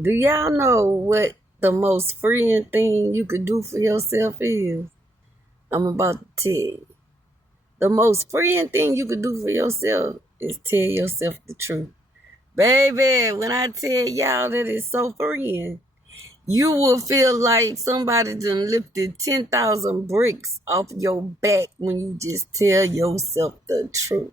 Do y'all know what the most freeing thing you could do for yourself is? I'm about to tell you. The most freeing thing you could do for yourself is tell yourself the truth. Baby, when I tell y'all that it's so freeing, you will feel like somebody done lifted 10,000 bricks off your back when you just tell yourself the truth.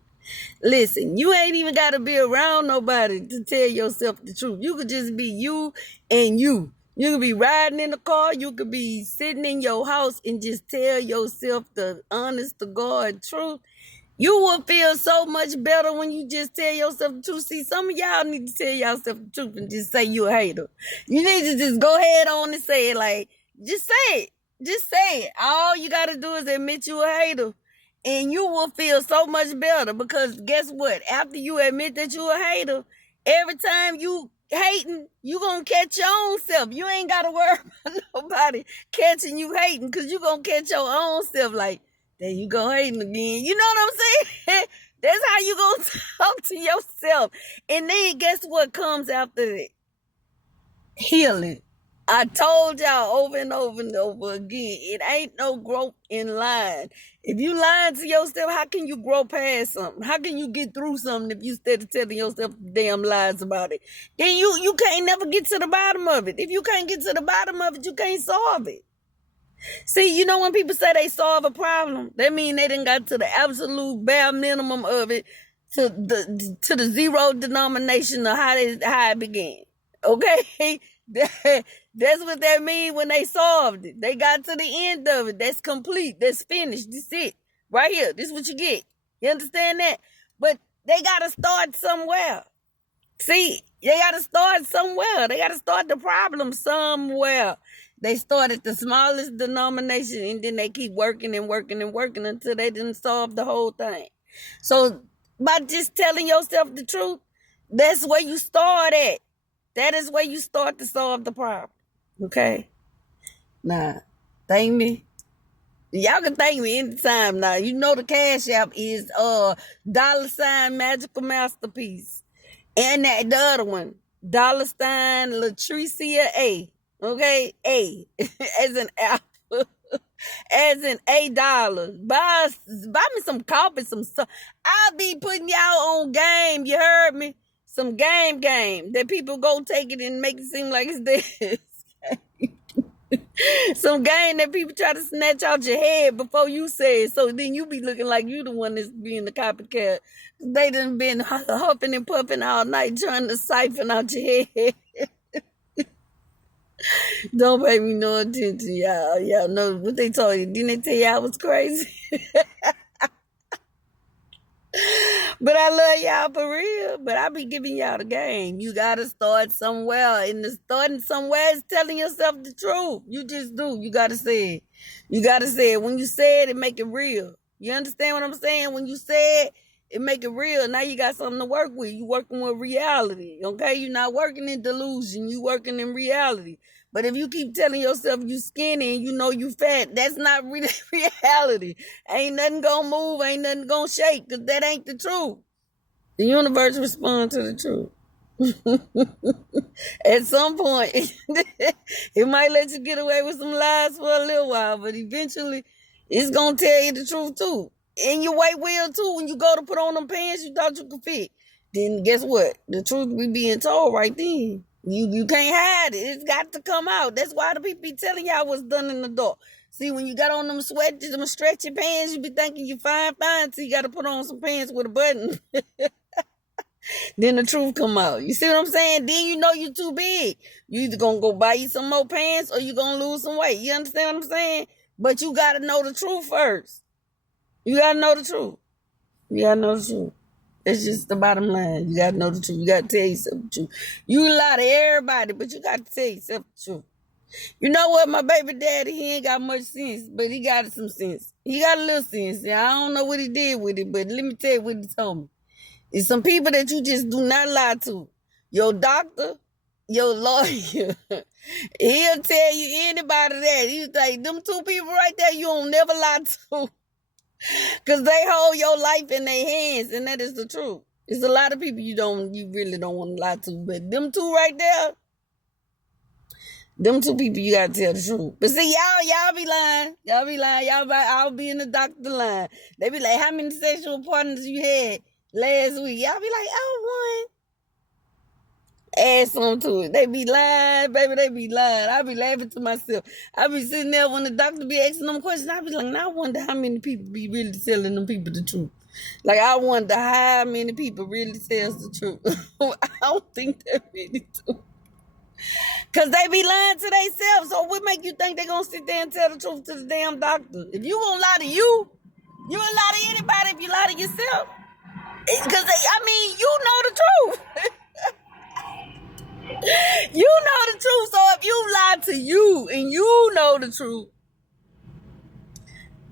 Listen, you ain't even got to be around nobody to tell yourself the truth. You could just be you and you. You could be riding in the car. You could be sitting in your house and just tell yourself the honest to God truth. You will feel so much better when you just tell yourself the truth. See, some of y'all need to tell yourself the truth and just say you a hater. You need to just go ahead on and say it. Like, just say it. Just say it. All you got to do is admit you a hater. And you will feel so much better because guess what? After you admit that you a hater, every time you hating, you gonna catch your own self. You ain't gotta worry about nobody catching you hating because you gonna catch your own self like, there you go hating again. You know what I'm saying? That's how you gonna talk to yourself. And then guess what comes after it? Healing. I told y'all over and over and over again, it ain't no growth in lying. If you lying to yourself, how can you grow past something? How can you get through something if you instead of telling yourself damn lies about it? Then you can't never get to the bottom of it. If you can't get to the bottom of it, you can't solve it. See, you know when people say they solve a problem, that mean they done got to the absolute bare minimum of it, to the zero denomination of how it began. Okay? That's what that mean when they solved it. They got to the end of it. That's complete. That's finished. This it. Right here. This is what you get. You understand that? But they gotta start somewhere. See, they gotta start somewhere. They gotta start the problem somewhere. They start at the smallest denomination and then they keep working and working and working until they didn't solve the whole thing. So by just telling yourself the truth, that's where you start at. That is where you start to solve the problem. Okay? Now, thank me. Y'all can thank me anytime now. You know the Cash App is $ Magical Masterpiece. And that the other one, $ Latricia A. Okay? A. As an apple. As in $8. Buy me some coffee, some stuff. I'll be putting y'all on game. You heard me? Some game that people go take it and make it seem like it's theirs. Some game that people try to snatch out your head before you say it. So then you be looking like you the one that's being the copycat. They done been huffing and puffing all night trying to siphon out your head. Don't pay me no attention, y'all. Y'all know what they told you. Didn't they tell you I was crazy? But I love y'all for real. But I be giving y'all the game. You gotta start somewhere. And the starting somewhere is telling yourself the truth. You just do. You gotta say it. You gotta say it. When you say it, it make it real. You understand what I'm saying? When you say it, it make it real. Now you got something to work with. You working with reality. Okay? You're not working in delusion. You working in reality. But if you keep telling yourself you skinny and you know you fat, that's not really reality. Ain't nothing gonna move, ain't nothing gonna shake, because that ain't the truth. The universe responds to the truth. At some point, it might let you get away with some lies for a little while, but eventually it's gonna tell you the truth too. And your weight will too. When you go to put on them pants you thought you could fit, then guess what? The truth be being told right then. You can't hide it. It's got to come out. That's why the people be telling y'all what's done in the door. See, when you got on them sweats, them stretchy pants, you be thinking you fine. So you got to put on some pants with a button. Then the truth come out. You see what I'm saying? Then you know you too big. You either gonna go buy you some more pants or you gonna lose some weight. You understand what I'm saying? But you gotta know the truth first. You gotta know the truth. You gotta know the truth. It's just the bottom line. You gotta know the truth. You gotta tell yourself the truth. You lie to everybody, but you gotta tell yourself the truth. You know what? My baby daddy, he ain't got much sense, but he got some sense. He got a little sense. I don't know what he did with it, but let me tell you what he told me. It's some people that you just do not lie to. Your doctor, your lawyer, he'll tell you anybody that. He's like, them two people right there, you don't never lie to. Because they hold your life in their hands, and that is the truth. It's a lot of people you really don't want to lie to, but them two right there, Them two people you gotta tell the truth. But see, y'all be lying. Y'all be lying. I'll be in the doctor line. They be like, how many sexual partners you had last week? Y'all be like, oh, one. Add something to it. They be lying, baby. They be lying. I be laughing to myself. I be sitting there when the doctor be asking them questions. I be like, now I wonder how many people be really telling them people the truth. Like, I wonder how many people really tells the truth. I don't think they really do. Because they be lying to themselves. So what make you think they going to sit there and tell the truth to the damn doctor? If you won't lie to you won't lie to anybody if you lie to yourself. Because, you know the truth. You know the truth. So if you lie to you and you know the truth,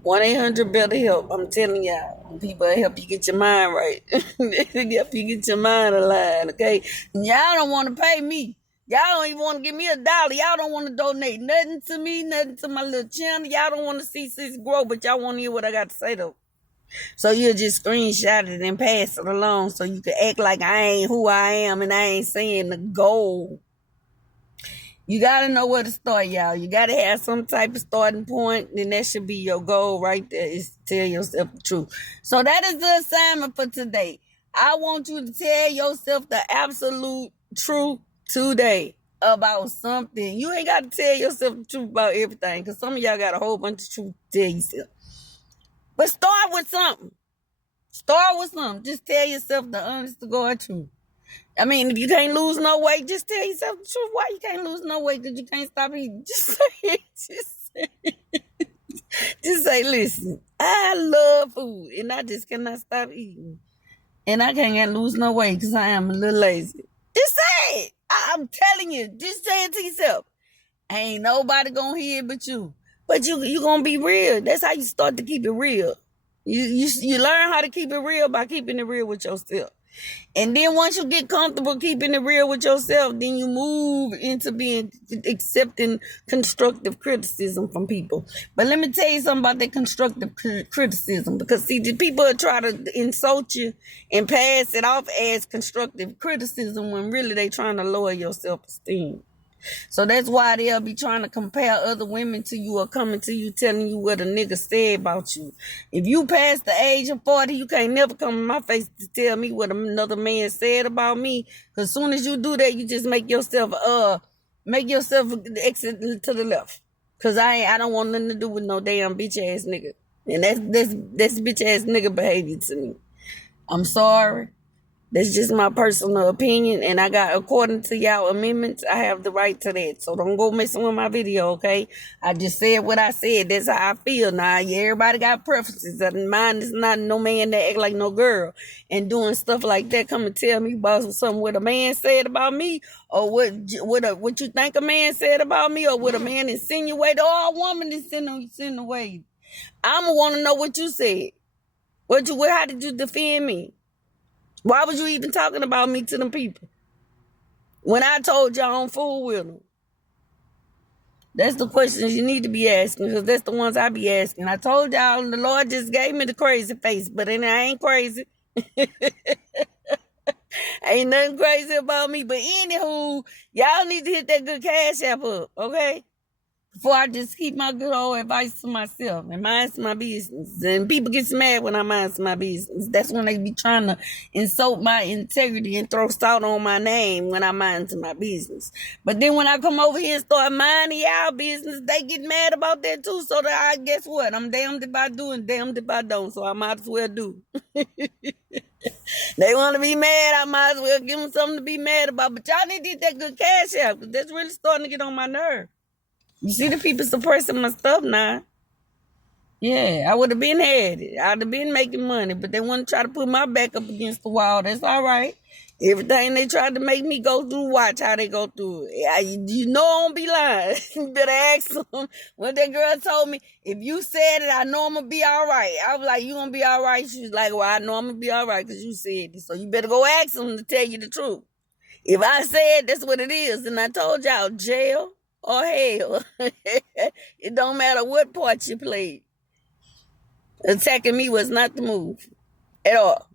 1-800-BETTER-HELP. I'm telling y'all, people help you get your mind right. Help you get your mind aligned, okay? Y'all don't want to pay me. Y'all don't even want to give me $1. Y'all don't want to donate nothing to me, nothing to my little channel. Y'all don't want to see sis grow, but y'all want to hear what I got to say, though. So you'll just screenshot it and pass it along so you can act like I ain't who I am and I ain't saying the goal. You got to know where to start, y'all. You got to have some type of starting point. Then that should be your goal right there, is to tell yourself the truth. So that is the assignment for today. I want you to tell yourself the absolute truth today about something. You ain't got to tell yourself the truth about everything, because some of y'all got a whole bunch of truth to tell yourself. But start with something. Start with something. Just tell yourself the honest to God truth. If you can't lose no weight, just tell yourself the truth. Why you can't lose no weight? Because you can't stop eating. Just say it. Just say, listen, I love food, and I just cannot stop eating. And I can't lose no weight because I am a little lazy. Just say it. I'm telling you. Just say it to yourself. Ain't nobody going to hear it but you. But you going to be real. That's how you start to keep it real. You learn how to keep it real by keeping it real with yourself. And then once you get comfortable keeping it real with yourself, then you move into accepting constructive criticism from people. But let me tell you something about that constructive criticism, because see, the people try to insult you and pass it off as constructive criticism when really they trying to lower your self-esteem. So that's why they'll be trying to compare other women to you or coming to you telling you what a nigga said about you. If you pass the age of 40, you can't never come in my face to tell me what another man said about me. Because as soon as you do that, you just make yourself exit to the left. Because I don't want nothing to do with no damn bitch ass nigga. And that's bitch ass nigga behavior to me. I'm sorry. That's just my personal opinion, and I got, according to y'all amendments, I have the right to that. So don't go messing with my video, okay? I just said what I said. That's how I feel. Now, everybody got preferences. Mine is not no man that act like no girl. And doing stuff like that, come and tell me about something what a man said about me, or what you think a man said about me, or what a man insinuated, or a woman insinuated. I'ma want to know what you said. How did you defend me? Why was you even talking about me to them people when I told y'all I'm fool with them? That's the questions you need to be asking, because that's the ones I be asking. I told y'all the Lord just gave me the crazy face, but then I ain't crazy. Ain't nothing crazy about me. But anywho, y'all need to hit that good cash app up, okay? Before I just keep my good old advice to myself and mind my business. And people get mad when I mind my business. That's when they be trying to insult my integrity and throw salt on my name when I mind my business. But then when I come over here and start minding y'all business, they get mad about that too. So that guess what? I'm damned if I do and damned if I don't. So I might as well do. They want to be mad, I might as well give them something to be mad about. But y'all need to get that good cash out, because that's really starting to get on my nerve. You see the people suppressing my stuff now. Yeah, I would have been had it. I'd have been making money, but they want to try to put my back up against the wall. That's all right. Everything they tried to make me go through, watch how they go through it. You know I don't be lying. You better ask them. When that girl told me, if you said it, I know I'm going to be all right. I was like, you going to be all right? She was like, well, I know I'm going to be all right because you said it. So you better go ask them to tell you the truth. If I said that's what it is, and I told y'all, jail or hell. It don't matter what part you played. Attacking me was not the move at all.